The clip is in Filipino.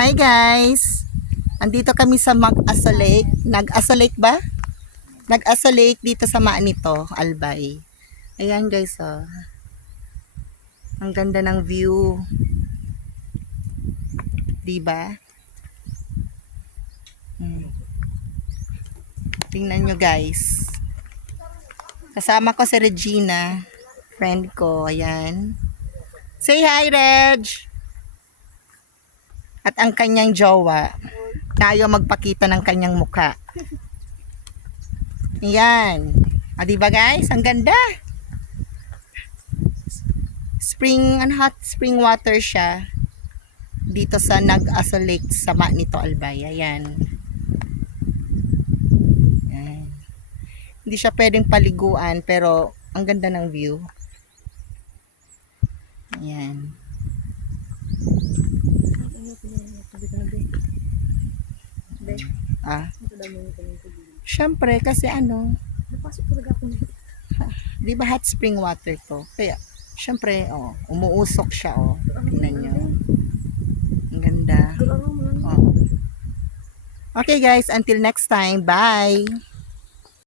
Hi guys! Andito kami sa Mag-Asa Lake. Nag-Asa Lake ba? Nag-Asa Lake dito sa Maanito, Albay. Ayan guys, oh. Ang ganda ng view. Diba? Tingnan nyo guys. Kasama ko si Regina. Friend ko. Ayan. Say hi, Reg! At ang kanyang jowa na ayaw magpakita ng kanyang mukha. Ayan. O, diba guys? Ang ganda. Spring and hot spring water siya. Dito sa Nag-Asa Lake sa Maanito, Albay. Ayan. Ayan. Hindi siya pwedeng paliguan pero ang ganda ng view. Ayan. Syempre kasi di ba hot spring water to? Kaya syempre umuusok siya Tingnan nyo. Ang ganda. Okay guys, until next time. Bye.